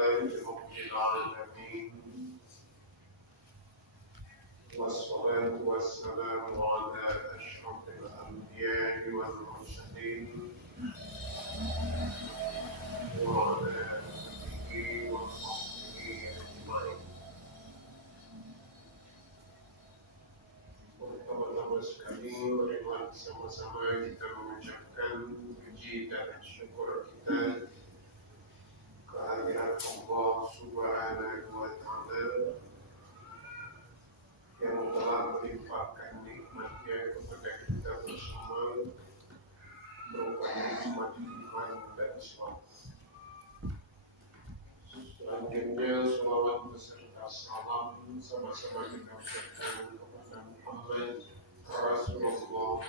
لله رب العالمين والصلاة والسلام على أشرف الأنبياء والمرسلين وعلى آله وصحبه أجمعين. Teman-teman sekalian, marilah sama-sama kita mengucapkan puji dan syukur kita kehadirat Allah Subhanahu wa Ta'ala yang telah melimpahkan nikmatnya kepada kita bersama berupa nikmat iman dan Islam. Selanjutnya salawat beserta salam sama-sama kita ucapkan kepada Muhammad Rasulullah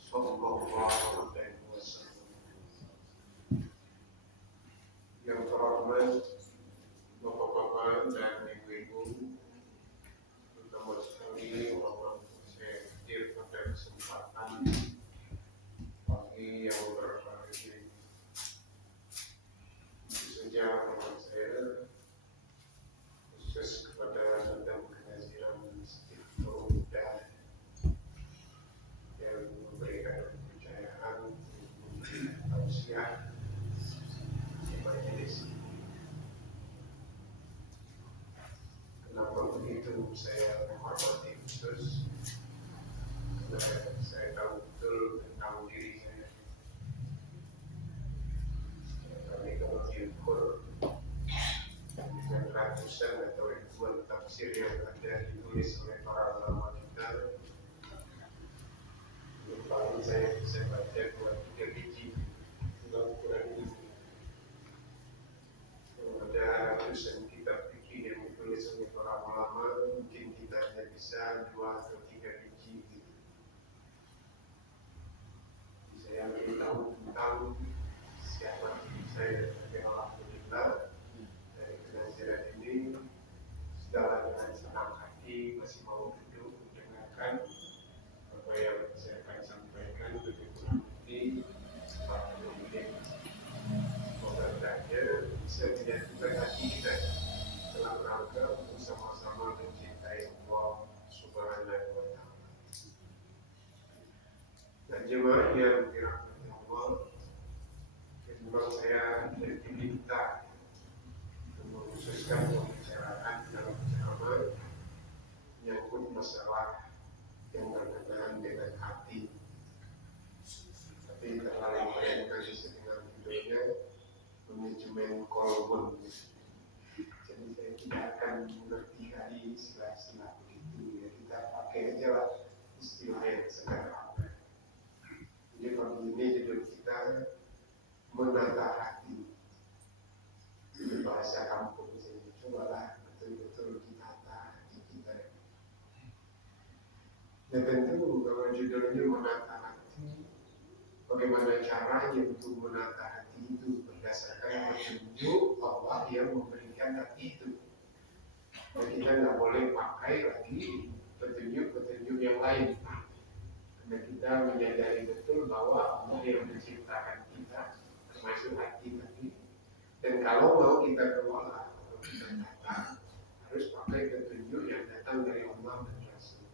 Sallallahu Alaihi Wasallam. Yang terhormat Bapak-bapak dan Ibu-ibu, terutama sekali orang saya hadir pada kesempatan pagi yang berbahagia ini. Sejak teman saya khusus kepada tentang pengajian Istiqomah Muda yang memberikan kepercayaan tausiah di majelis. Kenapa begitu saya menghormati khusus? Karena saya tahu betul tentang diri saya. Kami kalau diukur dengan ratusan atau ribuan tafsir yang ada ditulis oleh para ulama kita, yang paling saya bisa baca 2-3 biji Al-Quran ini. Ada ratusan kitab fikih yang ditulis oleh para ulama, mungkin kita hanya bisa 2 atau 3 biji. Saya beritahu tentang siapa diri saya, tapi alhamdulillah dari pengajian ini segala dengan senang hati masih mau duduk mendengarkan apa yang saya akan sampaikan lebih kurang lebih 40 menit. Semoga saja bisa menyatukan hati kita dalam rangka untuk sama-sama mencintai Allah Subhanahu wa Ta'ala. Dan jemaah yang dirahmati Allah, memang saya diminta mengkhususkan pembicaraan dalam ceramah menyangkut masalah yang berkenaan dengan hati. Tapi terlalu mereka dengan judulnya manajemen kolbun. Jadi saya tidak akan mengerti hari istilah-istilah begitu ya, kita pakai aja lah istilah yang sederhana. Jadi kalau ini judul kita menata hati. Ini bahasa kampung saya, cobalah betul-betul ditata hati kita. Dan tentu kalau judulnya menata hati, bagaimana caranya untuk menata hati itu berdasarkan petunjuk Allah yang memberikan hati itu. Dan kita nggak boleh pakai lagi petunjuk-petunjuk yang lain. Karena kita menyadari betul bahwa Allah yang menciptakan kita, termasuk hati tadi. Dan kalau mau kita kelola, kalau kita datang, harus pakai petunjuk yang datang dari Allah dan Rasul.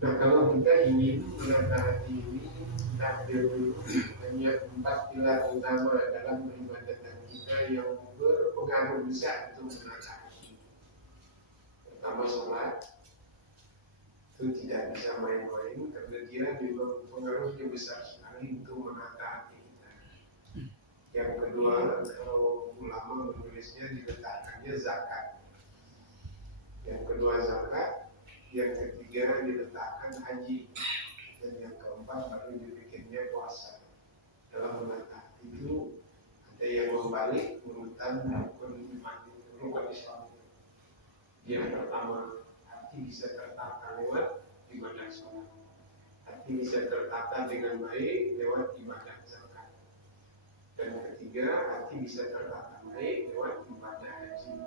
Nah, kalau kita ingin menata hati ini, kita ambil dulu hanya 4 pilar utama dalam peribadatan kita yang berpengaruh besar untuk menata hati. Pertama, sholat. Itu tidak bisa main-main karena dia memang pengaruhnya besar sekali untuk menata hati kita. Yang kedua, kalau ulama menulisnya diletakkannya zakat. Yang kedua zakat, yang ketiga diletakkan haji, dan yang keempat baru dibikinnya puasa. Dalam menata hati itu ada yang membalik urutan rukun iman, rukun Islam. Yang pertama, hati bisa tertata lewat ibadah sholat. Hati bisa tertata dengan baik lewat ibadah zakat. Dan ketiga, hati bisa tertata baik lewat ibadah haji.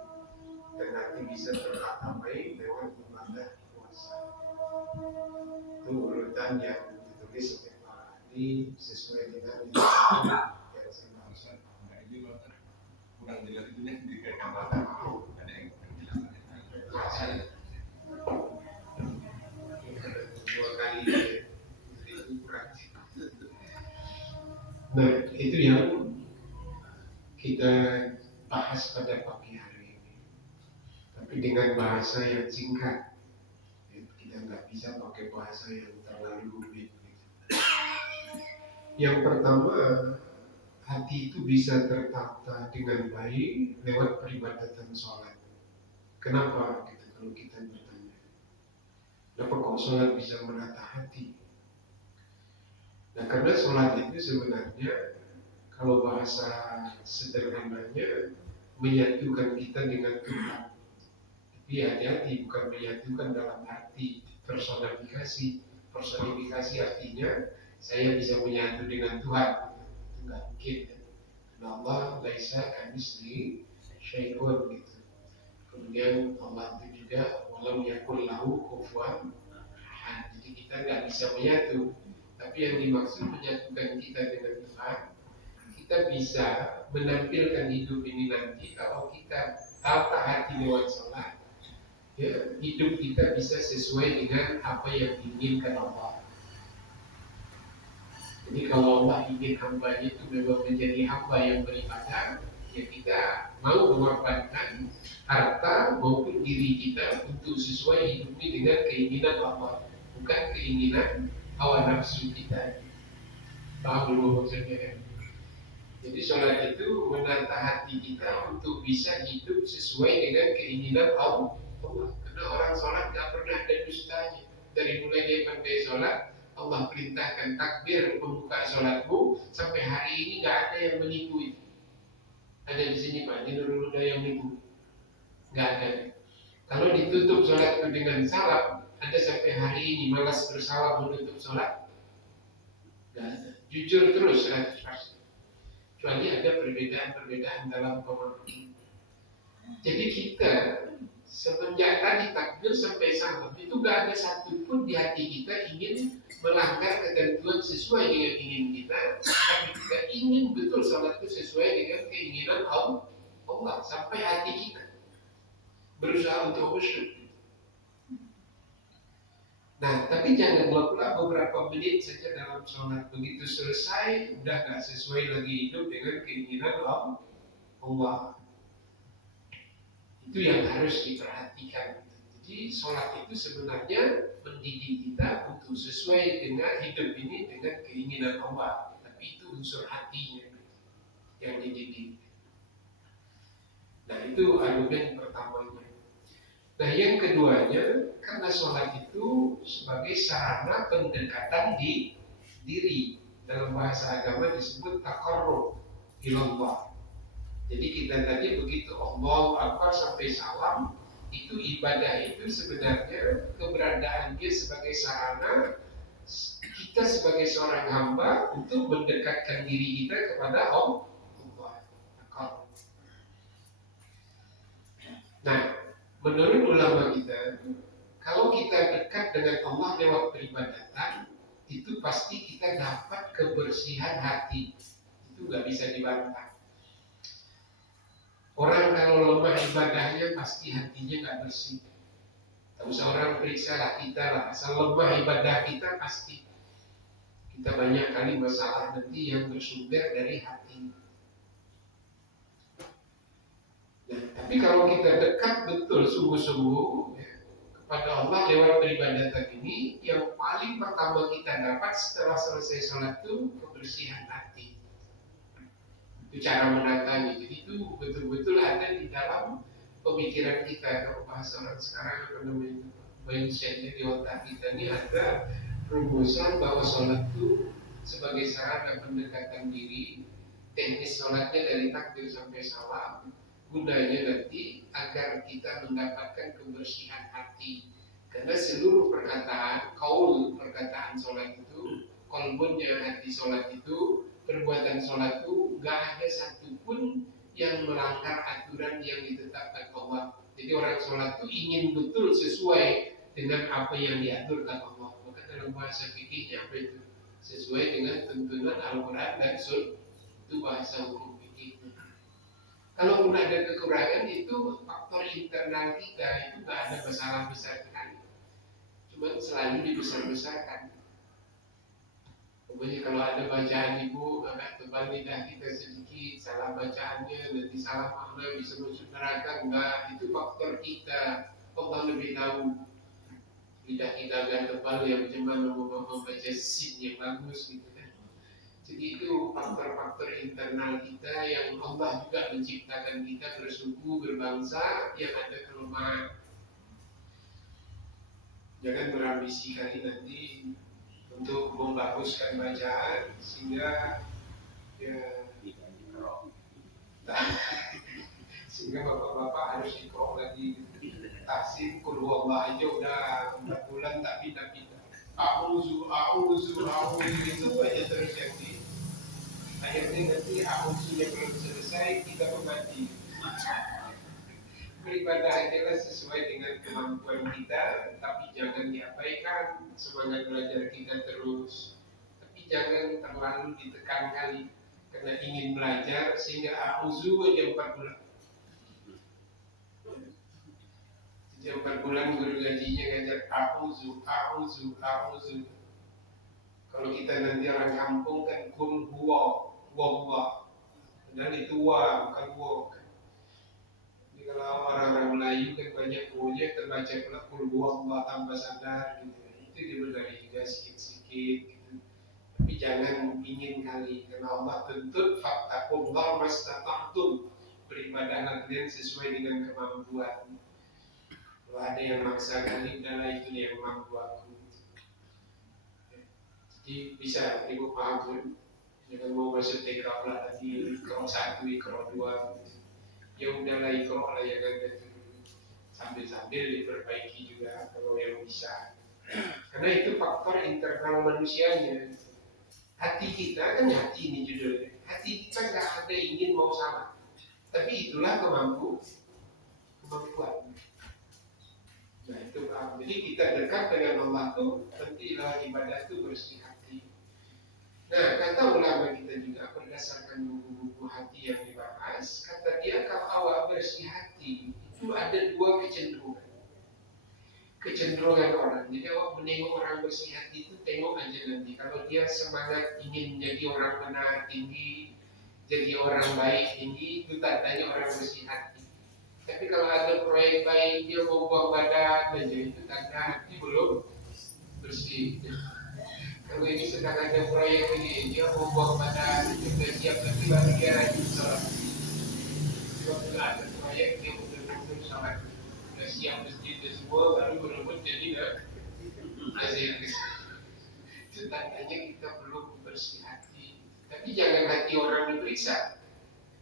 Dan hati bisa tertata baik lewat ibadah puasa. Itu urutan yang ditulis oleh para ahli sesuai dengan yang saya maksud. kurang jelas itunya di kayak ada yang Jelasan dua kali itu kurang. Nah, itu yang kita bahas pada pagi hari ini. Tapi dengan bahasa yang singkat. Kita nggak bisa pakai bahasa yang terlalu rumit. Yang pertama, hati itu bisa tertata dengan baik lewat peribadatan sholat. Kenapa? Gitu, kalau kita bertanya, kenapa kok sholat bisa menata hati? Nah, karena sholat itu sebenarnya kalau bahasa sederhananya menyatukan kita dengan Tuhan. Tapi hati-hati, bukan menyatukan dalam arti personifikasi. Personifikasi artinya saya bisa menyatu dengan Tuhan. Itu nggak mungkin. Karena Allah laisa kamitslihi syai'un gitu. Kemudian Allah itu juga walam yakul lahu kufuwan ahad. Jadi kita nggak bisa menyatu. Tapi yang dimaksud menyatukan kita dengan Tuhan, kita bisa menampilkan hidup ini nanti kalau kita tata hati lewat sholat. Ya, hidup kita bisa sesuai dengan apa yang diinginkan Allah. Jadi kalau Allah ingin hambanya itu memang menjadi hamba yang beribadah, ya kita mau mengorbankan harta maupun diri kita untuk sesuai hidup ini dengan keinginan Allah, bukan keinginan hawa nafsu kita. Paham dulu maksudnya? Jadi sholat itu menata hati kita untuk bisa hidup sesuai dengan keinginan Allah. Karena orang sholat gak pernah ada dustanya. Dari mulai dia pandai sholat, Allah perintahkan takbir membuka sholatmu, sampai hari ini gak ada yang menipu itu. Ada di sini Pak, di Nurul Huda yang menipu? Gak ada. Kalau ditutup sholat itu dengan salam, ada sampai hari ini malas bersalam menutup sholat? Gak ada. Jujur terus 100%. Kecuali ada perbedaan-perbedaan dalam pemahaman. Jadi kita semenjak tadi takbir sampai salam itu gak ada satupun di hati kita ingin melanggar ketentuan sesuai dengan ingin kita, tapi kita ingin betul salat itu sesuai dengan keinginan Allah sampai hati kita berusaha untuk khusyuk. Nah, tapi jangan pula beberapa menit saja dalam sholat, begitu selesai udah gak sesuai lagi hidup dengan keinginan Allah. Itu yang harus diperhatikan. Jadi sholat itu sebenarnya mendidik kita untuk sesuai dengan hidup ini dengan keinginan Allah. Tapi itu unsur hatinya yang dididik. Nah, itu argumen pertamanya. Nah, yang keduanya, karena sholat itu sebagai sarana pendekatan di diri. Dalam bahasa agama disebut taqarrub ilallah. Jadi kita tadi begitu Allahu Akbar sampai salam, itu ibadah itu sebenarnya keberadaannya sebagai sarana kita sebagai seorang hamba untuk mendekatkan diri kita kepada Allah. Nah, menurut ulama kita, kalau kita dekat dengan Allah lewat peribadatan, itu pasti kita dapat kebersihan hati. Itu nggak bisa dibantah. Orang kalau lemah ibadahnya pasti hatinya nggak bersih. Tak usah orang periksa lah kita lah, asal lemah ibadah kita pasti. Kita banyak kali masalah nanti yang bersumber dari hati. Nah, tapi kalau kita dekat betul sungguh-sungguh ya, kepada Allah lewat peribadatan ini, yang paling pertama kita dapat setelah selesai sholat itu kebersihan hati. Itu cara menatanya. Jadi itu betul-betul ada di dalam pemikiran kita. Kalau bahasa orang sekarang apa namanya, mindsetnya di otak kita ini ada rumusan bahwa sholat itu sebagai sarana pendekatan diri. Teknis sholatnya dari takbir sampai salam, gunanya nanti agar kita mendapatkan kebersihan hati. Karena seluruh perkataan, perkataan sholat itu, kolbunnya hati sholat itu, perbuatan sholat itu gak ada satupun yang melanggar aturan yang ditetapkan Allah. Jadi orang sholat itu ingin betul sesuai dengan apa yang diaturkan Allah. Maka dalam bahasa fikihnya apa itu? Sesuai dengan tuntunan Al-Quran dan Sunnah. Itu bahasa hukum fikih. Kalaupun ada kekurangan itu faktor internal kita, itu nggak ada masalah besar sekali. Cuma selalu dibesar-besarkan. Pokoknya kalau ada bacaan ibu agak tebal lidah kita sedikit, salah bacaannya nanti salah makna bisa masuk neraka, enggak, itu faktor kita. Allah lebih tahu lidah kita agak tebal ya bagaimana membaca sin yang bagus gitu kan. Jadi itu faktor-faktor internal kita yang Allah juga menciptakan kita bersuku, berbangsa yang ada kelemahan. Jangan berambisi kali nanti untuk membaguskan bacaan sehingga ya sehingga bapak-bapak harus dikrok lagi tahsin kul huwallah aja udah 4 bulan tak pindah-pindah. A'udzu itu aja terus yang di akhirnya nanti a'udzunya belum selesai kita mati. Beribadah adalah sesuai dengan kemampuan kita, tapi jangan diabaikan semangat belajar kita terus. Tapi jangan terlalu ditekan kali, karena ingin belajar sehingga a'udzu aja 4 bulan. Sejak 4 bulan guru gajinya ngajar a'udzu. Kalau kita nanti orang kampung kan kul huwa, wallah. Dan itu wa, bukan wa. Kalau orang-orang Melayu kan banyak punya terbaca pula kul huwallah tanpa sadar gitu. Itu dibenahi juga sikit-sikit gitu. Tapi jangan ingin kali karena Allah tuntut fattaqullah mastata'tum. Beribadahlah kalian sesuai dengan kemampuan. Kalau ada yang maksa kali udahlah itu yang mampu aku. Jadi bisa ibu paham kan? Jangan mau masuk TK pula tadi ikro 1, ikro 2 ya udahlah ikro lah ya kan sambil-sambil diperbaiki juga kalau yang bisa karena itu faktor internal manusianya. Hati kita kan hati ini judulnya, hati kita nggak ada ingin mau salah, tapi itulah kemampuan. Nah itu paham. Jadi kita dekat dengan Allah tuh nantilah ibadah itu bersih hati. Nah, kata ulama kita juga berdasarkan buku-buku hati yang dibahas, kata dia kalau awak bersih hati itu ada 2 kecenderungan. Kecenderungan orang. Jadi awak menengok orang bersih hati itu tengok aja nanti. Kalau dia semangat ingin menjadi orang benar tinggi, jadi orang baik tinggi, itu tandanya orang bersih hati. Tapi kalau ada proyek baik dia mau buang badan aja, itu tanda hati belum bersih. Kalau ini sedang ada proyek ini, dia mau buang badan, sudah siap nanti baru dia rajin sholat. Kalau sudah ada proyek, dia betul-betul sholat. Sudah siap masjid dan semua, baru berebut jadi azir. Itu tandanya kita belum bersih hati. Tapi jangan hati orang diperiksa.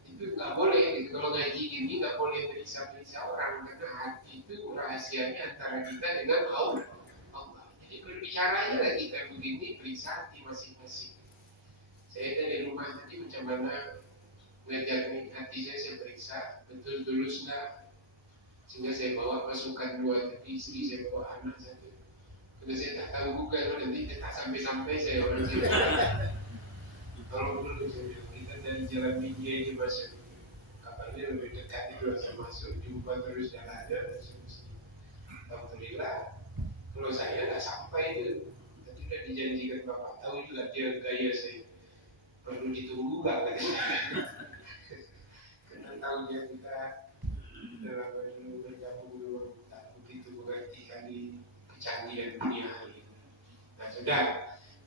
Itu nggak boleh. Kalau ngaji gini nggak boleh periksa-periksa orang, karena hati itu rahasianya antara kita dengan Allah. Berbicaranya lah kita begini, periksa hati masing-masing. Saya dari rumah tadi macam mana ngajar nih, hati saya periksa betul tulus enggak, sehingga saya bawa pasukan 2, tapi istri saya bawa anak 1. Karena saya tak tahu bukan nanti tak sampai-sampai saya orang sini. Tolong dulu saya bilang, kita dari jalan India ini masuk kapalnya lebih dekat itu saya masuk, jumpa terus jalannya, alhamdulillah. Kalau saya nggak sampai itu, tadi sudah dijanjikan bapak, tahu juga dia gaya saya, perlu ditunggu nggak kan? Karena tahu dia kita dalam bergabung dulu, tak begitu mengerti kali kecanggihan dunia ini. Nah sudah,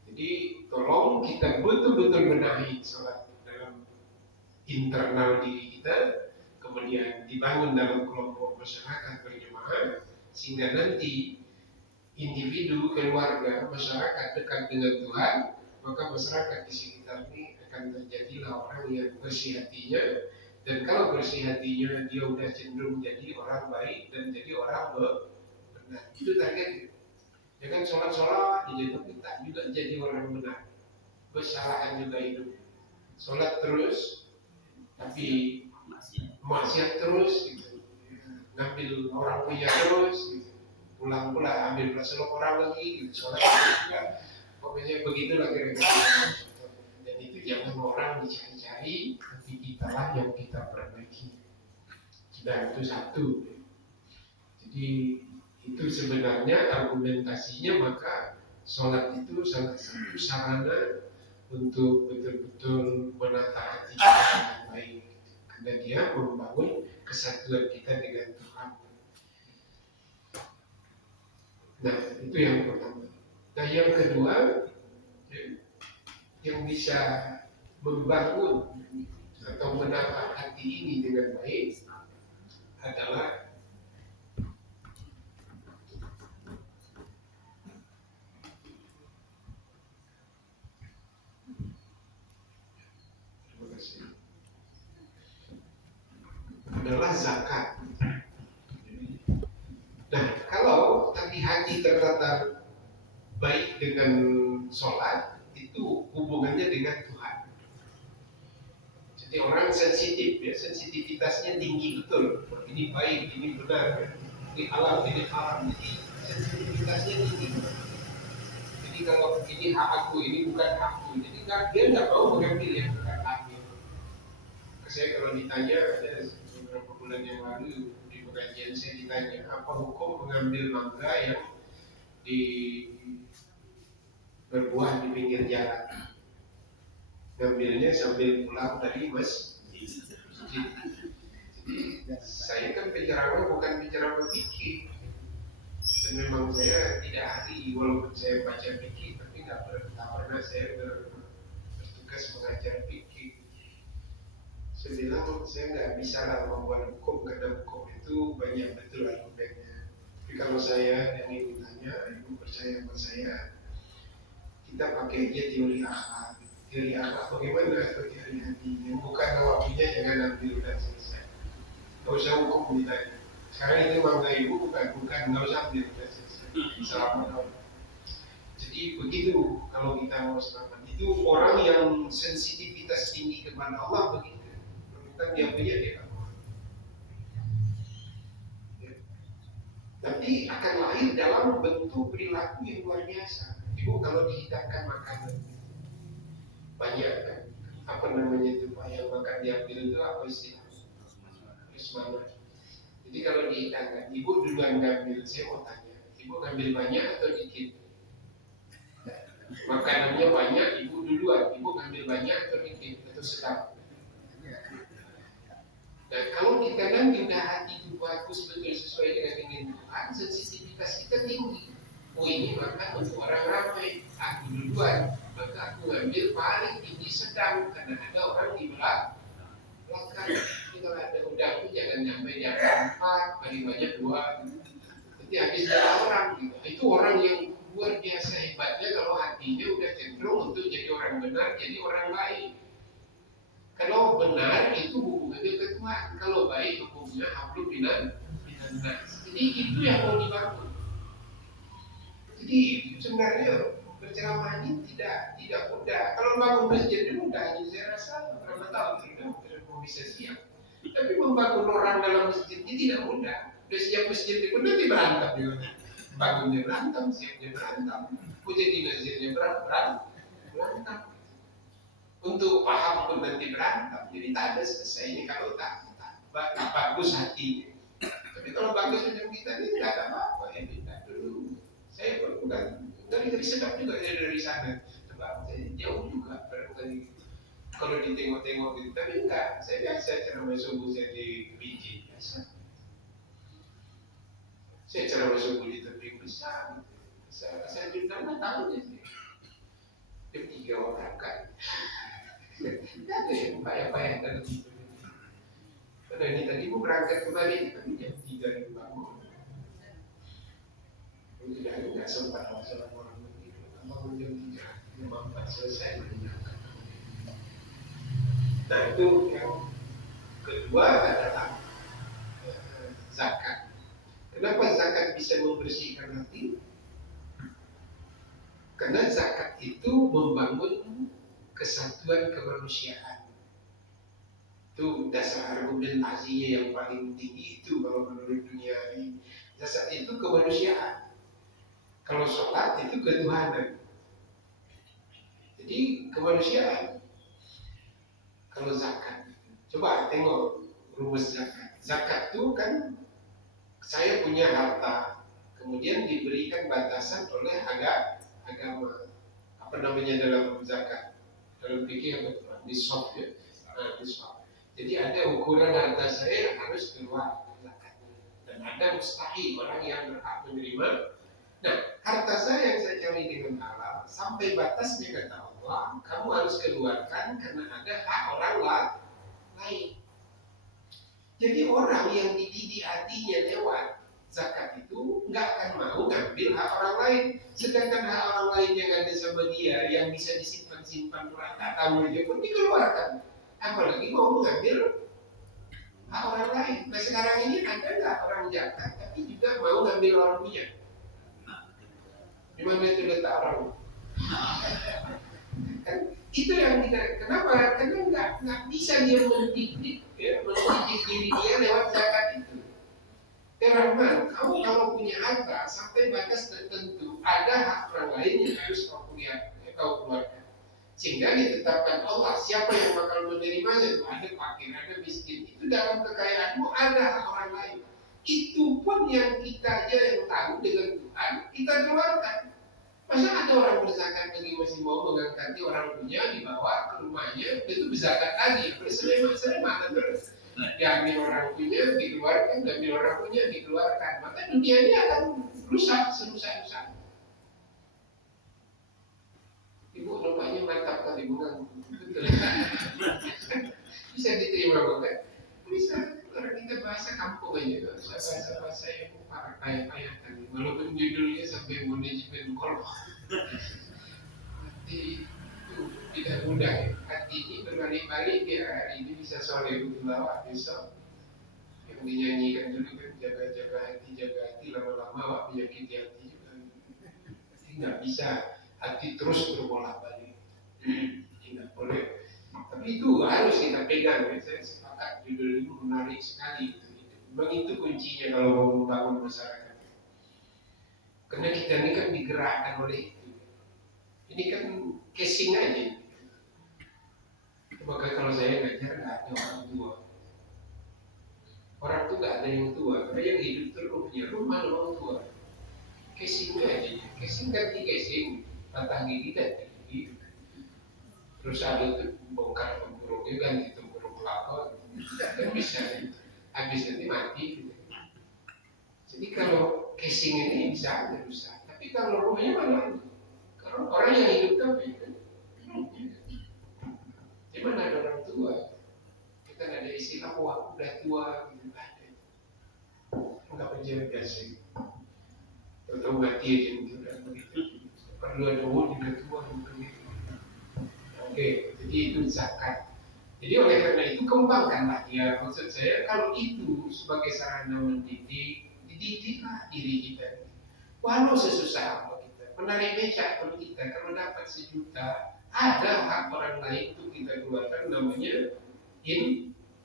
jadi tolong kita betul-betul benahi sholat dalam internal diri kita, kemudian dibangun dalam kelompok masyarakat berjemaah, sehingga nanti individu, keluarga, masyarakat dekat dengan Tuhan, maka masyarakat di sekitar ini akan terjadilah orang yang bersih hatinya, dan kalau bersih hatinya dia udah cenderung jadi orang baik dan jadi orang benar. Itu target. Jangan sholat dia tapi tak juga jadi orang benar. Kesalahan juga itu. Sholat terus, tapi maksiat terus, gitu. Ngambil orang punya terus, gitu. Pulang pula ambil selok orang lagi gitu, sholat juga, pokoknya begitulah kira-kira. Dan itu jangan orang dicari-cari, tapi kitalah yang kita perbaiki. Dan itu satu. Jadi itu sebenarnya argumentasinya, maka sholat itu salah satu sarana untuk betul-betul menata hati kita dengan baik, karena dia membangun kesatuan kita dengan Tuhan. Nah, itu yang pertama. Nah, yang kedua, yang bisa membangun atau menata hati ini dengan baik adalah zakat. Nah, kalau tadi hati tertata baik dengan sholat, itu hubungannya dengan Tuhan. Jadi orang sensitif, ya, sensitivitasnya tinggi betul. Ini baik, ini benar, ini halal, ini haram. Jadi sensitivitasnya tinggi. Jadi kalau ini hak aku, ini bukan hakku. Jadi dia nggak mau mengambil yang bukan haknya. Saya kalau ditanya, ada beberapa bulan yang lalu di pengajian saya ditanya, apa hukum mengambil mangga yang berbuah di pinggir jalan? Ngambilnya sambil pulang dari masjid. Jadi saya kan penceramah bukan penceramah fikih, dan memang saya tidak ahli, walaupun saya baca fikih, tapi nggak pernah saya bertugas mengajar fikih. Saya bilang saya nggak bisa lah membuat hukum, karena hukum itu banyak betul argumennya. Tapi kalau saya yang ibu tanya, ibu percaya sama saya, kita pakai aja teori akhlak. Teori akhlak bagaimana atau teori hati? Yang bukan waktunya jangan ambil dan selesai. Nggak usah hukum ditanya. Sekarang itu mangga ibu bukan nggak usah ambil dan selesai. Selamat. Jadi begitu kalau kita mau selamat. Itu orang yang sensitivitas tinggi kepada Allah begitu. Bukan dia punya dia. Tapi akan lahir dalam bentuk perilaku yang luar biasa. Ibu kalau dihidangkan makanan banyak kan, apa namanya itu Pak, yang makan diambil itu apa istilahnya? Ismana. Jadi kalau dihidangkan, ibu duluan ngambil, saya mau tanya, ibu ngambil banyak atau dikit? Makanannya banyak, ibu duluan, ibu ngambil banyak atau dikit atau sedang? Dan kalau kita nanti udah hati itu bagus betul sesuai dengan Tuhan, sensitivitas kita tinggi. Oh ini makan untuk orang ramai, aku duluan, maka aku ngambil paling tinggi sedang, karena ada orang di belakang. Kalau ada udangku jangan nyampe di angka 4, paling banyak 2. Nanti habis dari orang gitu. Itu orang yang luar biasa hebatnya kalau hatinya udah cenderung untuk jadi orang benar, jadi orang baik. Kalau benar itu hubungannya ke Tuhan, kalau baik hukumnya hablum minan nas. Jadi itu yang mau dibangun. Jadi sebenarnya berceramah ini tidak mudah. Kalau bangun masjid itu mudah, jadi saya rasa berapa tahun sudah bisa siap. Tapi membangun orang dalam masjid ini tidak mudah. Udah siap masjid itu nanti berantem juga. Bangunnya berantem, siapnya berantem. Mau jadi nazirnya berantem. Untuk paham pun nanti berantem. Jadi tak ada selesainya kalau tak bagus hati. Tapi kalau bagus macam kita ini tidak ada apa-apa, ya pindah dulu. Saya pun bukan dari sedap juga dari sana. Sebab saya jauh juga barangkali kalau ditengok-tengok gitu. Tapi enggak, saya biasa ceramah subuh saya di biji biasa. Saya ceramah subuh di tebing besar. Saya bintang 4 tahun ya. Ketiga orang kan. Tidak ada yang payah-payah dalam itu. Karena ini tadi mau berangkat kembali, tapi jam 3 itu bangun. Tidak ada sempat masalah orang begitu. Bangun jam 3, jam 4 selesai meninggalkan. Nah itu yang kedua adalah zakat. Kenapa zakat bisa membersihkan hati? Karena zakat itu membangun kesatuan kemanusiaan. Itu dasar argumentasinya yang paling tinggi itu kalau menurut dunia ini. Zakat itu kemanusiaan. Kalau sholat itu ketuhanan. Jadi kemanusiaan. Kalau zakat, coba tengok rumus zakat. Zakat itu kan saya punya harta, kemudian diberikan batasan oleh agama. Apa namanya dalam zakat? Dalam fikih apa itu? Nisab ya. Nah, nisab. Jadi ada ukuran harta saya harus keluar zakatnya. Dan ada mustahil orang yang berhak menerima. Nah, harta saya yang saya cari dengan halal sampai batasnya kata Allah, kamu harus keluarkan karena ada hak orang lain. Jadi orang yang dididik hatinya lewat zakat itu nggak akan mau ngambil hak orang lain. Sedangkan hak orang lain yang ada sama dia, yang bisa disimpan-simpan orang tak tahu aja pun dikeluarkan. Apalagi mau mengambil hak orang lain. Nah sekarang ini ada nggak orang zakat tapi juga mau ngambil orang punya? Di mana itu letak orang? Kan itu yang kita kenapa? Karena nggak bisa dia mendidik diri dia lewat zakat itu. Karena kamu kalau punya harta sampai batas tertentu ada hak orang lain yang harus kau keluarkan. Sehingga ditetapkan Allah siapa yang bakal menerimanya itu ada fakir, ada miskin. Itu dalam kekayaanmu ada hak orang lain. Itu pun yang kita aja yang tahu dengan Tuhan kita keluarkan. Masa ada orang berzakat lagi masih mau mengangkati orang punya dibawa ke rumahnya itu berzakat lagi berselemah terus diambil orang punya dikeluarkan diambil orang punya dikeluarkan maka dunia ini akan rusak serusak. Ibu nampaknya mantap kali bukan betul bisa diterima bukan bisa orang kita bahasa kampung aja bahasa yang payah kan walaupun judulnya sampai manajemen kolom hati itu tidak mudah hati ini berbalik-balik dia hari ini bisa soleh lawak besok yang dinyanyikan dulu kan jaga hati lama-lama wak menyakiti hati juga jadi nggak bisa hati terus berbolak-balik tidak boleh tapi itu harus kita pegang ya. Saya sepakat judul itu menarik sekali memang itu kuncinya kalau mau membangun masyarakat karena kita ini kan digerakkan oleh itu ini kan casing aja maka kalau saya ngajar nggak ada orang tuh nggak ada yang tua karena yang hidup terus punya rumah orang tua casing aja casing ganti casing batang gigi ganti gigi terus ada tuh bongkar tempurungnya ganti tempurung kelapa kan bisa habis nanti mati jadi kalau casing ini bisa ada rusak tapi kalau rumahnya mana kalau orang yang hidup tapi kan di mana ada orang tua kita nggak ada istilah wah udah tua gitu nggak menjaga casing atau mati aja gitu kan begitu perlu ada juga tua begitu. Oke, jadi itu zakat. Jadi oleh karena itu kembangkanlah ya maksud saya kalau itu sebagai sarana mendidik, dididiklah diri kita. Walau sesusah apa kita, menarik becak pun kita kalau dapat 1 juta, ada hak orang lain itu kita keluarkan namanya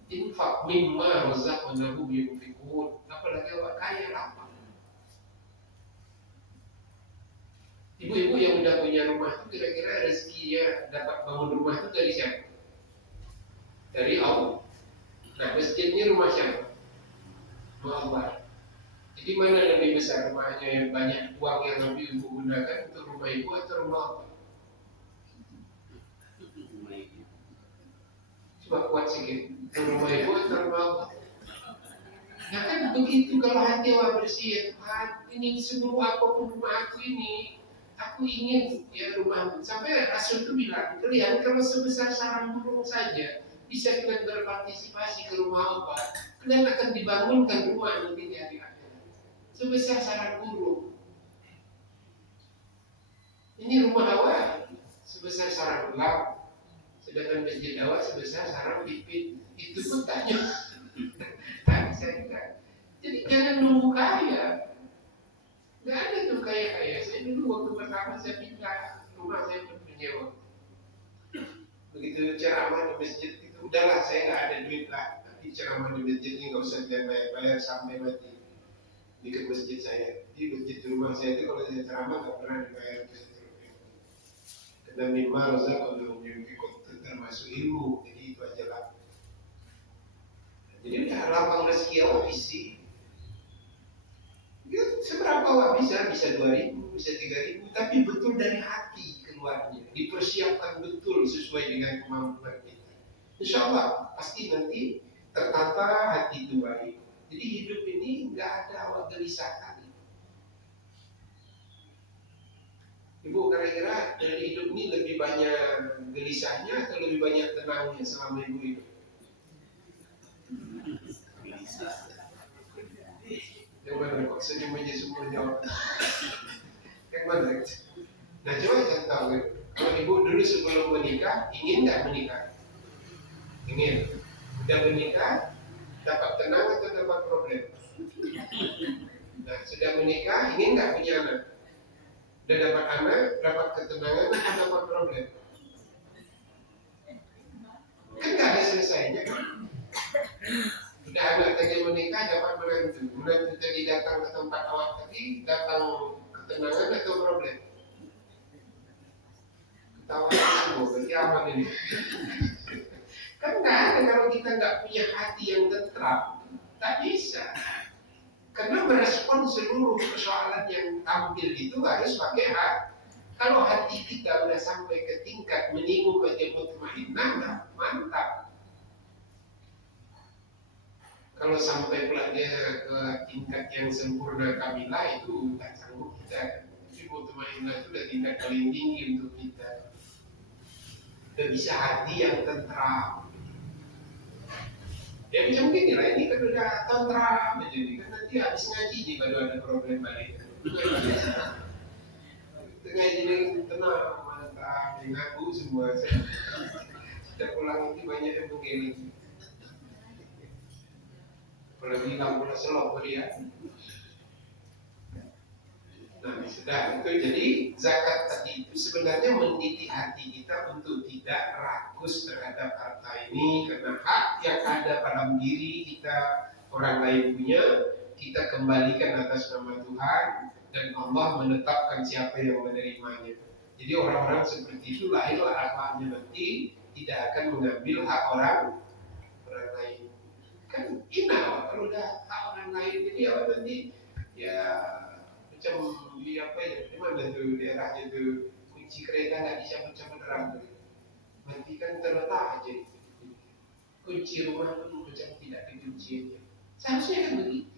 infak mimma razaqnahum yunfiqun. Apalagi orang kaya apa? Ibu-ibu yang udah punya rumah itu kira-kira rezekinya dapat bangun rumah itu dari siapa? Dari Allah. Nah masjidnya rumah siapa? Rumah Allah. Jadi mana lebih besar rumahnya yang banyak uang yang lebih ibu gunakan untuk rumah ibu atau rumah Allah? Coba kuat sedikit. Rumah ibu atau rumah Allah? Ya kan begitu kalau hati awak bersih Tuhan ini sebelum apapun rumah aku ini aku ingin ya rumahmu sampai Rasul itu bilang kalian kalau sebesar sarang burung saja bisa kalian berpartisipasi ke rumah Allah kalian akan dibangunkan rumah nanti di hari akhirat sebesar sarang burung ini rumah awak sebesar sarang elang sedangkan masjid awak sebesar sarang pipit itu pun tanya tak bisa juga jadi jangan nunggu kaya. Nggak ada tuh kaya-kaya. Saya dulu waktu pertama saya pindah rumah saya menyewa. Begitu ceramah di masjid itu udahlah saya nggak ada duit lah. Tapi ceramah di masjid ini nggak usah dia bayar sampai mati. Di ke masjid saya. Di masjid rumah saya itu kalau saya ceramah nggak pernah dibayar. Karena mimma razaqnahum yunfiqun. termasuk ilmu. Jadi itu aja lah. Jadi udah lapang rezeki awak isi. Ya, seberapa awak bisa 2.000, bisa 3.000, tapi betul dari hati keluarnya, dipersiapkan betul sesuai dengan kemampuan kita. Insya Allah pasti nanti tertata, hati itu baik. Jadi hidup ini nggak ada awak gelisahkan. Ibu kira-kira dari hidup ini lebih banyak gelisahnya atau lebih banyak tenangnya selama ibu hidup? Yang mana kok senyum aja semua jawab? Yang mana? Nah coba saya tahu, kalau ibu dulu sebelum menikah ingin nggak menikah? Ingin. Sudah menikah dapat tenang atau dapat problem? Nah sudah menikah ingin nggak punya anak? Sudah dapat anak, dapat ketenangan atau dapat problem? Kan nggak ada selesainya kan? Sudah anak tadi menikah dapat menantu tadi datang ke tempat awak tadi datang ketenangan atau problem? Ketawa semua, berarti aman ini. Kan nggak ada kalau kita nggak punya hati yang tentram, tak bisa. Karena merespon seluruh persoalan yang tampil itu harus pakai hati. Kalau hati kita sudah sampai ke tingkat meninggung aja mutmainnah, mantap. Kalau sampai pula dia ke tingkat yang sempurna kamilah itu tak sanggup kita. Tapi mutmainnah itu udah tingkat paling tinggi untuk kita. Udah bisa hati yang tentram. Ya macam gini lah, ini kan udah tentram aja nih. Kan nanti habis ngaji nih baru ada problem balik. Ngaji ini tenang, mantap, ngaku semua. Sudah pulang itu banyak yang menggiling. Apalagi kamu selok dia. Nah sudah itu, jadi zakat tadi itu sebenarnya mendidik hati kita untuk tidak rakus terhadap harta ini, karena hak yang ada pada diri kita orang lain punya, kita kembalikan atas nama Tuhan dan Allah menetapkan siapa yang menerimanya. Jadi orang-orang seperti itu lahirlah akhlaknya nanti tidak akan mengambil hak orang lain. Kan hina kalau udah hak orang lain, jadi apa nanti ya macam di apa ya, di mana tuh daerahnya tuh kunci kereta nggak dicabut-cabut orang tuh, nanti kan terletak aja kunci rumah tuh macam tidak dikunci. Seharusnya kan begitu.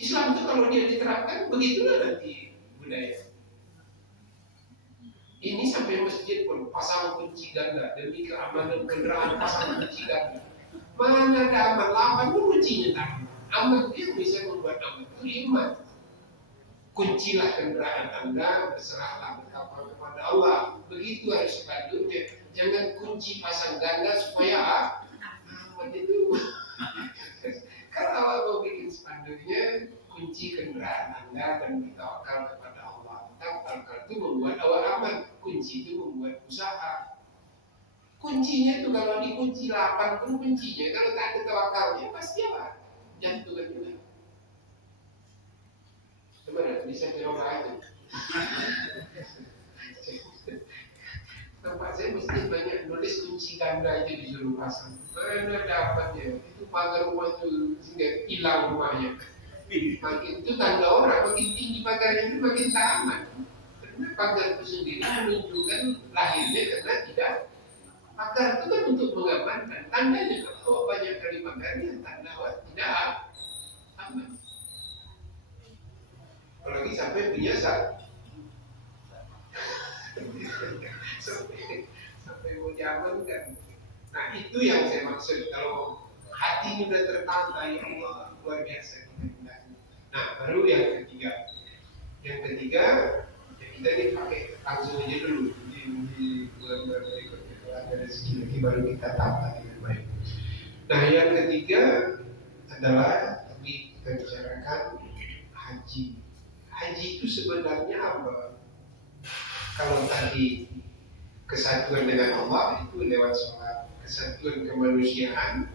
Islam tuh kalau dia diterapkan begitulah nanti budaya. Ini sampai masjid pun pasang kunci ganda demi keamanan kendaraan, pasang kunci ganda. Mana ada aman, lapan pun kuncinya tak aman. Dia bisa membuat aman itu iman. Kuncilah kendaraan Anda, berserahlah bertawakal kepada Allah. Begitu harus sepatutnya. Jangan kunci pasang ganda supaya aman itu. Kalau awal mau bikin spanduknya, kunci kendaraan Anda dan bertawakal kepada Allah. Tawakal itu membuat awal aman. Kunci itu membuat usaha. Kuncinya itu kalau dikunci 8 pun kuncinya, kalau tak ada tawakalnya pasti apa? Jantungan juga. Gimana? Bisa diroba aja. Tempat saya mesti banyak nulis kunci ganda itu disuruh pasang. Mana dapatnya? Itu pagar rumah itu sehingga hilang rumahnya. Makin itu tanda orang, makin tinggi pagarnya itu makin tak aman. Karena pagar itu sendiri menunjukkan lahirnya karena tidak. Pagar itu kan untuk mengamankan. Tandanya kalau banyak kali pagarnya, tanda tidak aman. Apalagi sampai punya sampai mau zaman kan. Nah itu yang saya maksud, kalau hati ini sudah tertata, ya Allah, luar biasa. Nah baru yang ketiga. Yang ketiga, ya kita ini pakai langsung aja dulu di bulan-bulan berikutnya. Ada rezeki lagi baru kita tata dengan baik. Nah yang ketiga adalah tadi kita bicarakan haji. Haji itu sebenarnya apa? Kalau tadi kesatuan dengan Allah itu lewat sholat, kesatuan kemanusiaan,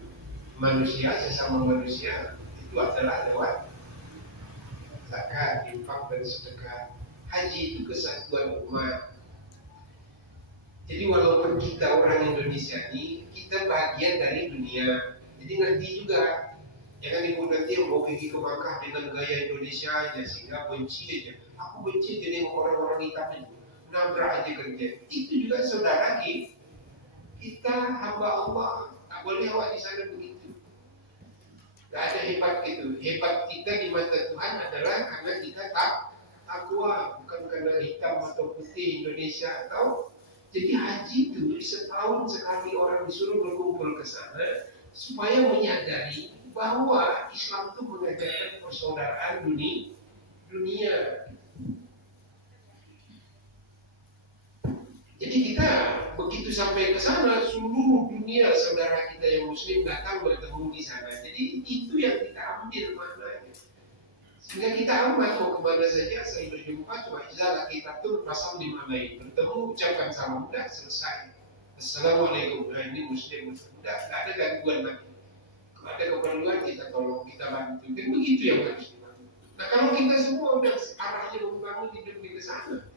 manusia sesama manusia itu adalah lewat zakat, infak dan sedekah. Haji itu kesatuan umat. Jadi walaupun kita orang Indonesia ini, kita bagian dari dunia. Jadi ngerti juga. Jangan ibu nanti mau pergi ke Makkah dengan gaya Indonesia aja sehingga benci aja. Aku benci jadi orang-orang hitam itu. Nabrak aja kerja. Itu juga saudara kita hamba Allah. Tak boleh awak di sana begitu. Gak ada hebat gitu. Hebat kita di mata Tuhan adalah karena kita takwa, bukan karena hitam atau putih Indonesia atau. Jadi haji itu setahun sekali orang disuruh berkumpul ke sana supaya menyadari bahwa Islam itu mengajarkan persaudaraan dunia. Jadi kita begitu sampai ke sana, seluruh dunia saudara kita yang Muslim datang bertemu di sana. Jadi itu yang kita ambil maknanya. Sehingga kita aman mau kemana saja, saya berjumpa cuma izalah kita tuh pasal di mana bertemu ucapkan salam, udah selesai. Assalamualaikum. Nah ini Muslim, udah nggak ada gangguan lagi. Kalau ada keperluan kita tolong, kita bantu. Kan begitu yang harus dibantu. Nah kalau kita semua udah arahnya membangun hidup di sana,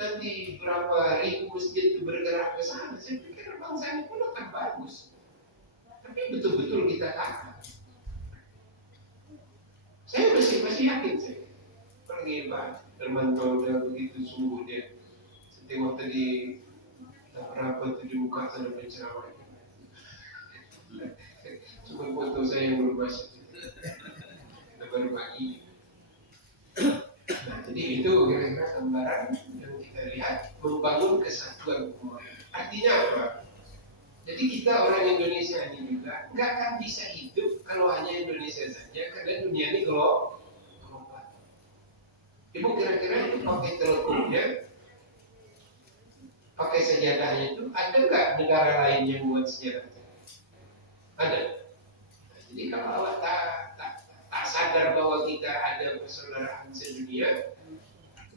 dan di berapa ribu masjid itu bergerak ke sana, saya pikir bangsa ini pun akan bagus. Tapi betul-betul kita tahan. Saya masih yakin saya. Pergi Pak Termanto udah begitu sungguh dia. Tengok tadi berapa tuh di muka sana penceramah. Cuma foto saya yang belum masuk. Kita baru pagi. Nah, jadi itu kira-kira gambaran yang kita lihat membangun kesatuan umat. Artinya apa? Jadi kita orang Indonesia ini juga nggak akan bisa hidup kalau hanya Indonesia saja karena dunia ini global. Ibu kira-kira itu pakai teleponnya, pakai senjatanya itu ada nggak negara lain yang buat senjata? Ada. Nah, jadi kalau awak tak sadar bahwa kita ada persaudaraan sedunia,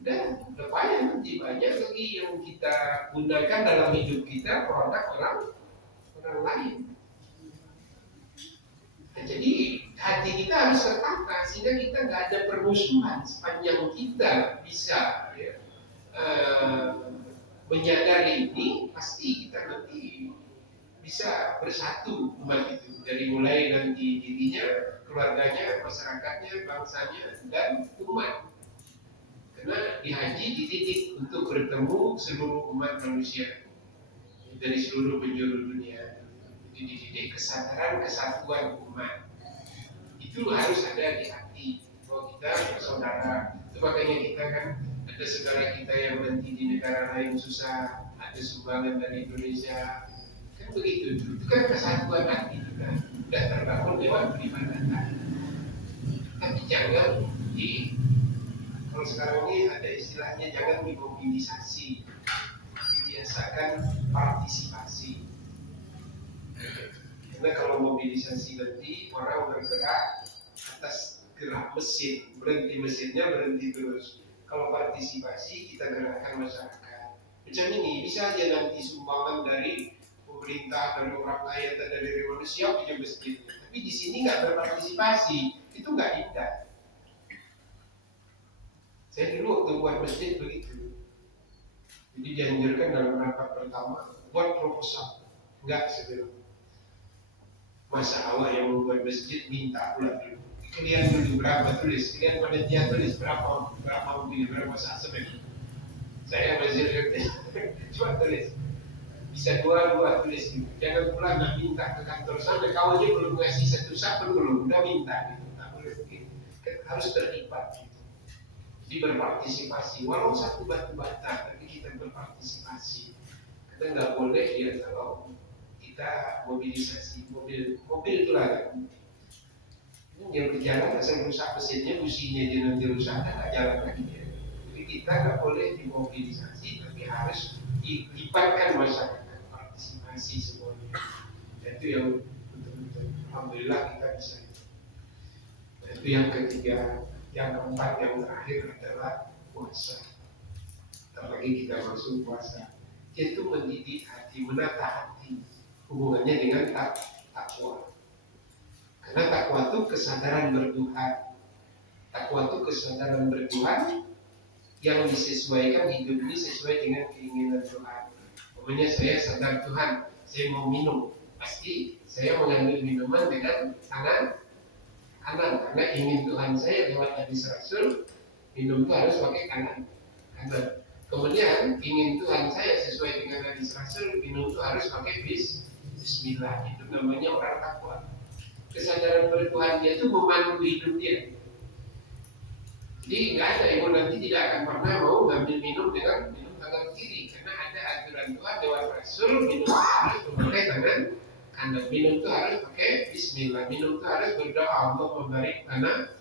udah payah nanti banyak lagi yang kita gunakan dalam hidup kita produk orang lain. Nah, jadi hati kita harus tertata sehingga kita nggak ada permusuhan sepanjang kita bisa menyadari ini, pasti kita nanti bisa bersatu umat itu dari mulai nanti dirinya, keluarganya, masyarakatnya, bangsanya dan umat. Karena di haji dididik untuk bertemu seluruh umat manusia dari seluruh penjuru dunia. Dididik kesadaran kesatuan umat itu harus ada di hati bahwa kita bersaudara. Itu makanya kita kan ada saudara kita yang nanti di negara lain susah, ada sumbangan dari Indonesia, kan begitu. Itu kan kesatuan hati kita sudah terbangun lewat peribadatan. Tapi jangan kalau sekarang ini ada istilahnya jangan dimobilisasi, dibiasakan partisipasi. Karena kalau mobilisasi nanti orang bergerak atas gerak mesin, berhenti mesinnya berhenti terus. Kalau partisipasi kita gerakkan masyarakat. Macam ini bisa aja nanti sumbangan dari pemerintah, dari orang kaya atau dari manusia punya masjid. Tapi di sini nggak berpartisipasi, itu nggak indah. Saya dulu waktu buat masjid begitu. Jadi dianjurkan dalam rapat pertama buat proposal, nggak sebelum. Masa awal yang membuat masjid minta pula dulu. Kalian dulu berapa tulis, kalian panitia tulis berapa mobil, berapa sasemen. Saya masjid cuma tulis. Bisa dua tulis gitu. Jangan pula nak minta ke kantor sana, kau aja belum ngasih satu sak belum, udah minta gitu. Tak boleh begitu. Harus terlibat gitu. Jadi berpartisipasi, walau satu batu bata, tapi kita berpartisipasi. Kita nggak boleh ya kalau kita mobilisasi mobil itulah kan yang berjalan asal rusak mesinnya, businya aja nanti rusak kan nggak jalan lagi ya. Jadi kita nggak boleh dimobilisasi tapi harus dilibatkan masyarakat, partisipasi semuanya. Itu yang betul-betul alhamdulillah kita bisa. Nah, itu yang ketiga. Yang keempat, yang terakhir adalah puasa. Apalagi kita masuk puasa, itu mendidik hati, menata hati. Hubungannya dengan takwa. Karena takwa itu kesadaran bertuhan. Takwa itu kesadaran bertuhan yang disesuaikan hidup ini sesuai dengan keinginan Tuhan. Namanya saya sadar Tuhan, saya mau minum, pasti saya mengambil minuman dengan tangan kanan karena ingin Tuhan saya lewat hadis Rasul minum itu harus pakai kanan. Kemudian ingin Tuhan saya sesuai dengan hadis Rasul minum itu harus pakai Bismillah. Itu namanya orang takwa. Kesadaran bertuhan dia itu memandu hidup dia. Jadi nggak ada ibu nanti tidak akan pernah mau ngambil minum dengan minum tangan kiri karena ada aturan Tuhan lewat Rasul minum harus memakai tangan kanan. Minum itu harus pakai Bismillah. Minum itu harus berdoa Allah membarik tanah.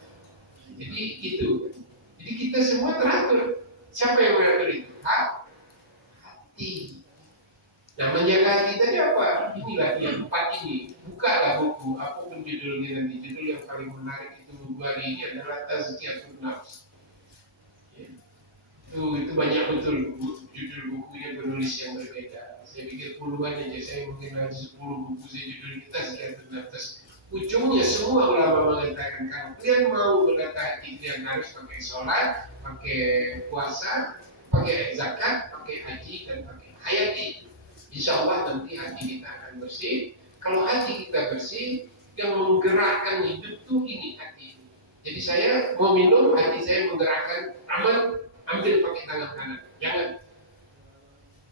Jadi itu. Jadi kita semua teratur. Siapa yang mengatur itu? Hati. Nah menjaga hati tadi apa? Inilah yang 4 ini. Bukalah buku, apapun judulnya nanti. Judul yang paling menarik itu buku hari ini adalah Tazkiyatun Nafs. Ya. Itu banyak betul judul bukunya penulis yang berbeda. Saya pikir puluhan aja, saya mungkin ada 10 buku saya judulnya Tazkiyatun Nafs. Ujungnya semua ulama mengatakan kalau kalian mau menata hati kalian harus pakai sholat, pakai puasa, pakai zakat, pakai haji dan pakai hayati. Insya Allah nanti hati kita akan bersih. Kalau hati kita bersih, yang menggerakkan hidup tuh ini hati. Jadi saya mau minum, hati saya menggerakkan aman, ambil pakai tangan kanan. Jangan.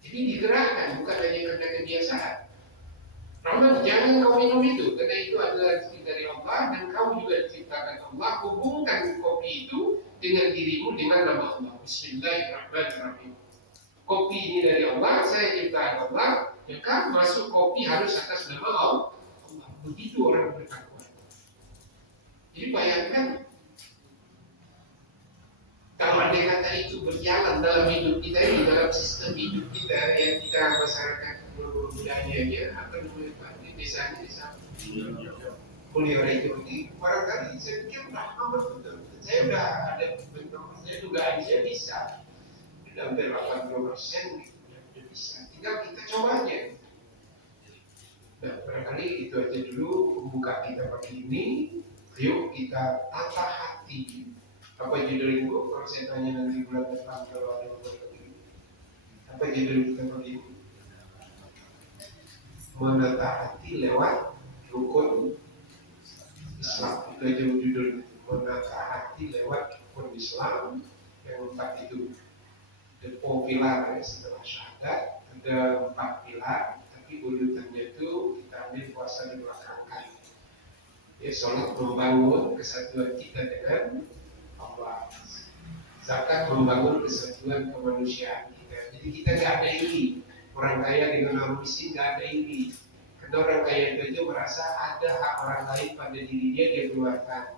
Jadi digerakkan, bukan hanya karena kebiasaan. Rahman, jangan kau minum itu, karena itu adalah rezeki dari Allah dan kau juga diciptakan Allah. Hubungkan kopi itu dengan dirimu dengan nama Allah. Bismillahirrahmanirrahim. Kopi ini dari Allah, saya ciptaan Allah, maka masuk kopi harus atas nama Allah. Begitu orang bertakwa. Jadi bayangkan kalau ada kata itu berjalan dalam hidup kita ini, dalam sistem hidup kita yang kita masyarakat budayanya, apa namanya Pak? Di desa Kuliah itu ini, barangkali saya pikir udah amat betul. Saya udah ada bentuk, saya dugaan saya bisa. Hampir 80% gitu, bisa. Tinggal kita coba aja. Nah, barangkali itu aja dulu membuka kita pagi ini. Yuk kita tata hati. Apa judul itu? Kalau saya tanya nanti bulan depan kalau ada beberapa. Apa judul kita pagi ini? Menata hati lewat rukun Islam. Itu aja judulnya. Menata hati lewat rukun Islam yang 4 itu. Ada 4 pilar ya, setelah syahadat ada 4 pilar, tapi urutannya itu kita ambil puasa di belakangkan. Ya, sholat membangun kesatuan kita dengan Allah, zakat membangun kesatuan kemanusiaan kita. Jadi kita nggak ada iri, orang kaya dengan orang miskin nggak ada iri. Karena orang kaya itu aja merasa ada hak orang lain pada diri dia keluarkan.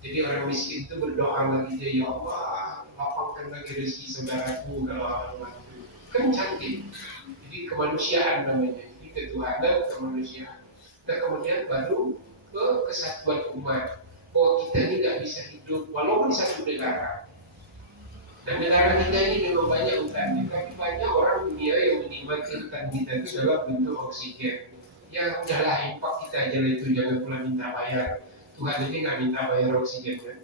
Jadi orang miskin itu berdoa lagi dia, ya Allah, lapangkan lagi rezeki saudaraku kalau orang mati. Kan cantik. Jadi kemanusiaan namanya. Jadi ketuhanan kemanusiaan. Nah kemudian baru ke kesatuan umat. Bahwa kita ini nggak bisa hidup walaupun di satu negara. Dan negara kita ini memang banyak hutan. Tapi banyak orang dunia yang menikmati hutan kita itu dalam bentuk oksigen. Ya udahlah, impak kita aja lah itu, jangan pula minta bayar. Tuhan ini nggak minta bayar oksigen kan,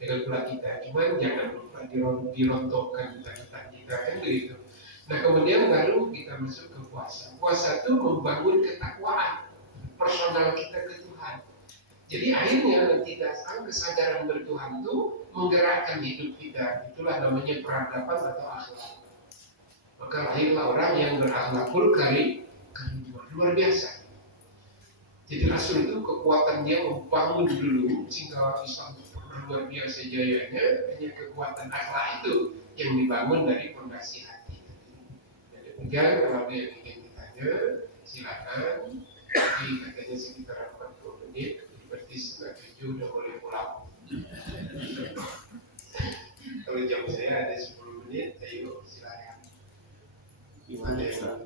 dengan pula kita. Cuman jangan lupa dirontokkan hutan-hutan kita kan begitu. Nah kemudian baru kita masuk ke puasa. Puasa itu membangun ketakwaan personal kita ke Tuhan. Jadi akhirnya nanti datang kesadaran bertuhan itu menggerakkan hidup kita. Itulah namanya peradaban atau akhlak. Maka lahirlah orang yang berakhlakul karim, luar biasa. Jadi Rasul itu kekuatannya membangun dulu sehingga Islam itu luar biasa jayanya. Hanya kekuatan akhlak itu yang dibangun dari fondasi hati. Jadi kemudian kalau ada yang ingin ditanya silakan. Jadi katanya sekitar 40 menit. Berarti setengah 7 udah boleh pulang. Kalau jam saya ada 10 menit, ayo silakan. Gimana ya?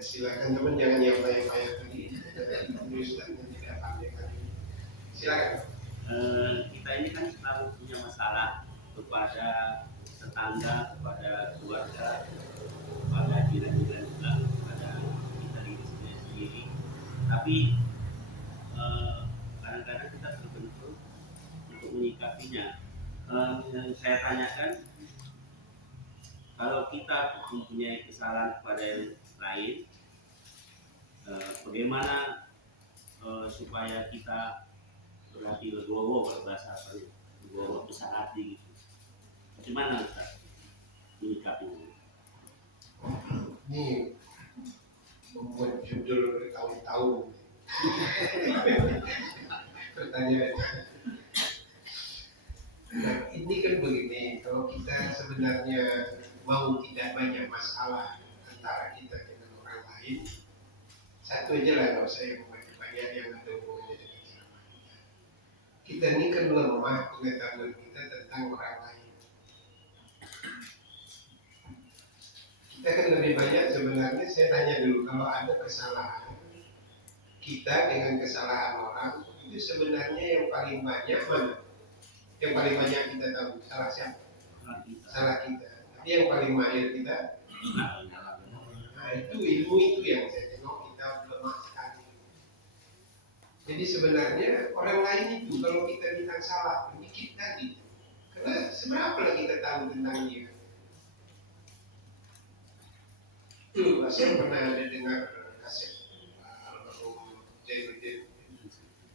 Silakan teman, jangan yang payah-payah tadi. Tidak pandai tadi. Silakan. Kita ini kan selalu punya masalah kepada tetangga, kepada keluarga, kepada jiran-jiran juga, kepada kita diri sendiri. Tapi kadang-kadang kita terbentur untuk menyikapinya. Yang saya tanyakan, kalau kita mempunyai kesalahan kepada yang lain, bagaimana supaya kita berhati legowo, kalau bahasa apa ya, legowo besar hati gitu. Bagaimana Ustaz menyikapinya? Ini membuat judul bertahun-tahun. Pertanyaan. Nah, ini kan begini, kalau kita sebenarnya mau tidak banyak masalah antara kita dengan orang lain, satu aja lah, kalau saya yang banyak yang ada hubungannya dengan siapa. Kita ini kan lemah pengetahuan kita tentang orang lain. Kita kan lebih banyak sebenarnya, saya tanya dulu, kalau ada kesalahan kita dengan kesalahan orang, itu sebenarnya yang paling banyak mana? Yang paling banyak kita tahu salah siapa? Salah kita. Tapi yang paling mahir kita, nah itu ilmu itu yang saya tengok kita lemah sekali. Jadi sebenarnya orang lain itu kalau kita bilang salah, dikit tadi. Karena seberapa lah kita tahu tentang dia. Itu saya pernah ada dengar kaset almarhum Jainuddin.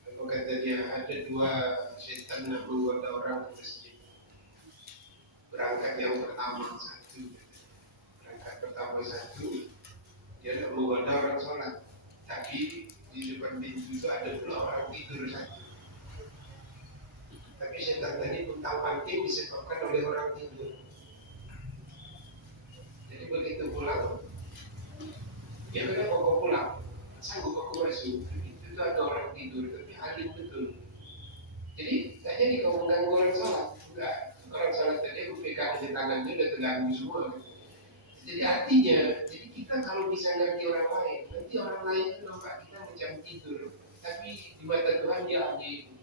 Kalau kata dia ada dua setan nak menggoda orang ke masjid. Berangkat yang pertama satu, dia nak menggoda orang sholat. Tapi di depan pintu itu ada pula orang tidur satu. Tapi setan tadi puntang-panting disebabkan oleh orang tidur. Jadi begitu pulang, dia kena bawa pulang. Sanggup aku masuk. Itu ada orang tidur, tapi alim betul. Jadi tak jadi kau mengganggu orang sholat. Enggak, orang sholat tadi aku pegang di tangannya udah terganggu semua. Jadi artinya, jadi kita kalau bisa ngerti orang lain, nanti orang lain itu nampak kita macam tidur, tapi di mata Tuhan dia alim.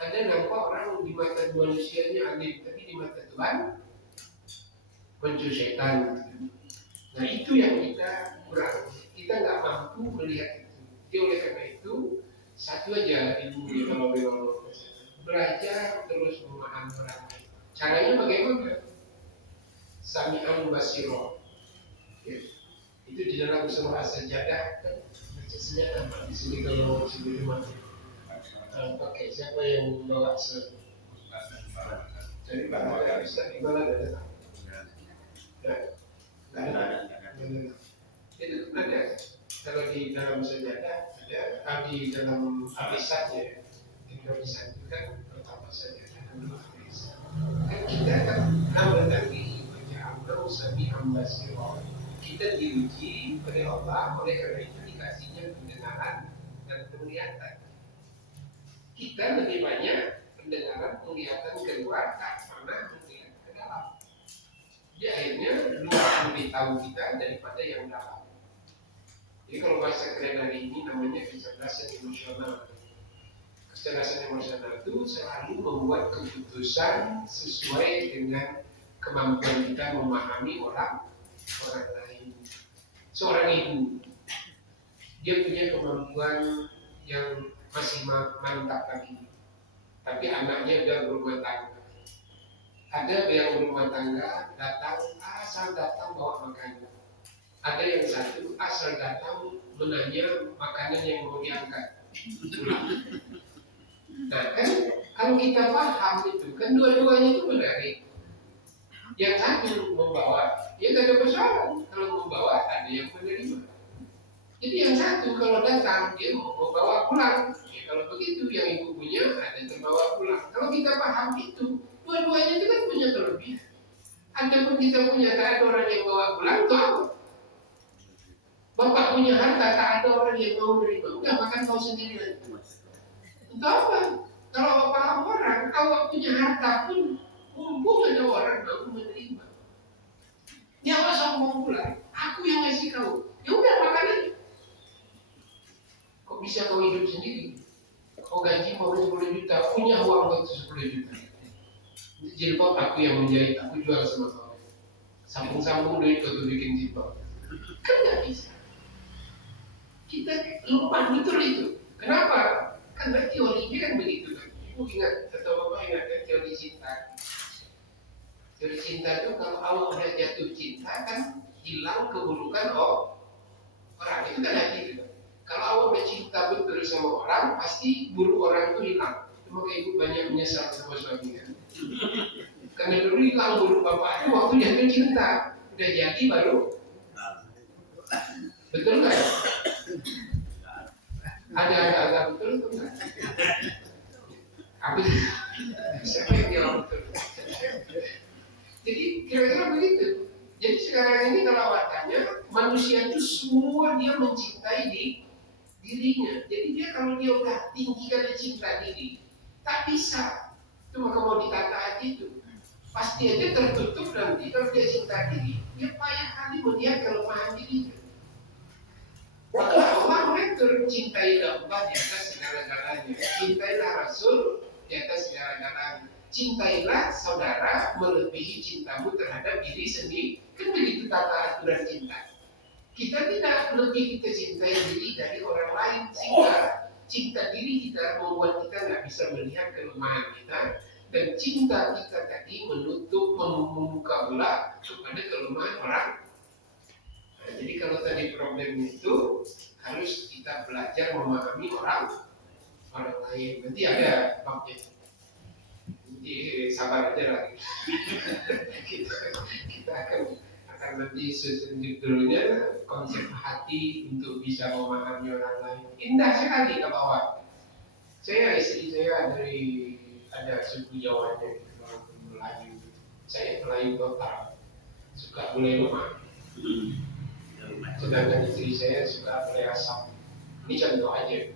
Ada nampak orang di mata manusianya alim, tapi di mata Tuhan muncul setan. Nah itu yang kita kurang, kita nggak mampu melihat itu. Jadi oleh karena itu satu aja ilmunya kalau memang belajar terus memahami orang lain. Caranya bagaimana? Sami'an basiro. Ya. Itu di dalam surah As-Sajdah. Baca sejadah di sini kalau sebelum mati. Pakai siapa yang bawa jadi bahasa bisa di mana ada? Nggak ada. Itu ada. Kalau di dalam sejadah ada, di dalam arisatnya, di arisat itu kan pertama saja kedua arisat. Kan kita kan ambil dari baca amro sami ambasiro. Kita diuji oleh Allah, oleh karena itu dikasihnya pendengaran dan penglihatan. Kita lebih banyak pendengaran, penglihatan keluar, tak pernah melihat ke dalam. Jadi akhirnya luar lebih tahu kita daripada yang dalam. Jadi kalau bahasa keren hari ini namanya kecerdasan emosional. Kecerdasan emosional itu selalu membuat keputusan sesuai dengan kemampuan kita memahami orang lain. Seorang ibu, dia punya kemampuan yang masih mantap lagi, tapi anaknya udah berumah tangga. Ada yang berumah tangga asal datang bawa makanan. Ada yang satu asal datang menanya makanan yang mau diangkat. Nah kan kalau kita paham itu kan dua-duanya itu menarik. Yang satu membawa, ya tidak ada persoalan. Kalau membawa ada yang menerima. Jadi yang satu kalau datang dia mau bawa pulang. Ya kalau begitu yang ibu punya ada yang terbawa pulang. Kalau kita paham itu, dua-duanya itu kan punya kelebihan. Adapun kita punya tak ada orang yang bawa pulang, itu apa? Bapak punya harta, tak ada orang yang mau menerima. Udah makan kau sendiri lagi. Itu apa? Kalau paham orang, awak punya harta pun mumpung ada orang mau menerima. Nyawa sombong pulang, aku yang ngasih kau. Ya udah makan aja. Kok bisa kau hidup sendiri? Kau gaji mau 10 juta, punya uang untuk 10 juta. Jilbab aku yang menjahit, aku jual sama kau. Sambung-sambung duit kau tuh bikin jilbab. Kan nggak bisa. Kita lupa betul itu. Kenapa? Karena teorinya kan begitu kan. Ibu ingat, atau bapak ingat kan teori Sinta. Jadi cinta itu kalau Allah udah jatuh cinta kan hilang keburukan orang, itu kan hati itu. Kalau Allah udah cinta betul sama orang, pasti buruk orang itu hilang. Cuma kayak ibu banyak menyesal sama suaminya. Karena dulu hilang buruk bapaknya waktu jatuh cinta, udah jadi baru. Betul nggak ya? Ada betul atau enggak? Apa sih? Siapa yang jawab betul? Jadi kira-kira begitu. Jadi sekarang ini kalau awalnya manusia itu semua dia mencintai dirinya. Jadi dia kalau dia udah tinggi karena cinta diri, tak bisa. Itu maka mau ditata hati itu. Pasti aja tertutup nanti kalau dia cinta diri, dia payah kali melihat kelemahan dirinya. Maka Allah mengatur cintailah Allah di atas segala-galanya, cintailah Rasul di atas segala-galanya. Cintailah saudara melebihi cintamu terhadap diri sendiri. Kan begitu tata aturan cinta. Kita tidak lebih kita cintai diri dari orang lain, sehingga cinta diri kita membuat kita nggak bisa melihat kelemahan kita, dan cinta kita tadi menutup, membuka belah kepada kelemahan orang. Nah, jadi kalau tadi problem itu harus kita belajar memahami orang lain. Nanti ada babnya. Jadi sabar aja lah. kita akan nanti susun judulnya konsep hati untuk bisa memahami orang lain. Indah sekali ke bawah. Istri saya ada suku Jawanya, Melayu. Saya Melayu total, suka gulai lemak. Sedangkan istri saya suka gulai asam. Ini contoh aja.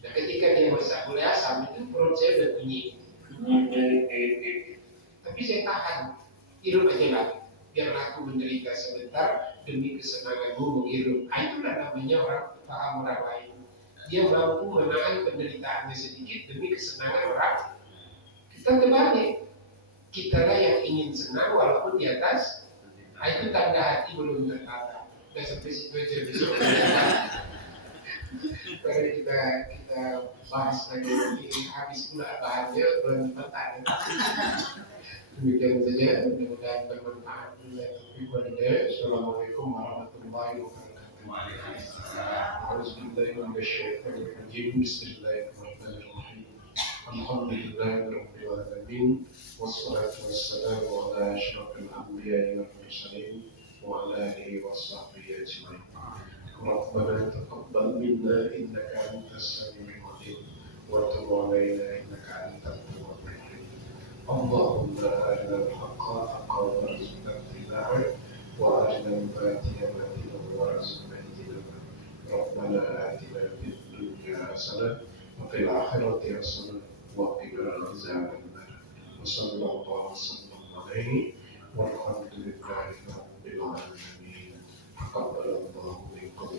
Nah, ketika dia masak gulai asam itu perut saya udah bunyi. Tapi saya tahan, hirup aja lah, biar aku menderita sebentar demi kesenanganmu menghirup. Itulah namanya orang paham orang lain. Dia mampu menahan penderitaannya sedikit demi kesenangan orang. Kita terbalik, kitalah yang ingin senang walaupun di atas. Itu tanda hati belum tertata. Kita sampai situ aja besok. Mari kita bahas lagi, habis pula bahannya belum tertata. Demikian saja, mudah-mudahan bermanfaat. Assalamualaikum warahmatullahi wabarakatuh. Bismillahirrahmanirrahim. Alhamdulillahirabbil alamin. Wassalatu wassalamu ala asyrafil anbiya'i wal mursalin wa ala alihi washabbihi ajma'in. ربنا تقبل منا إنك أنت السميع العليم وتب علينا إنك أنت التواب الرحيم. اللهم أرنا الحق حقا وارزقنا اتباعه وأرنا الباطل باطلا وارزقنا اجتنابه. ربنا آتنا في الدنيا حسنة وفي الآخرة حسنة وقنا عذاب النار. وصلى الله وسلم عليه والحمد لله رب العالمين. تقبل الله منكم.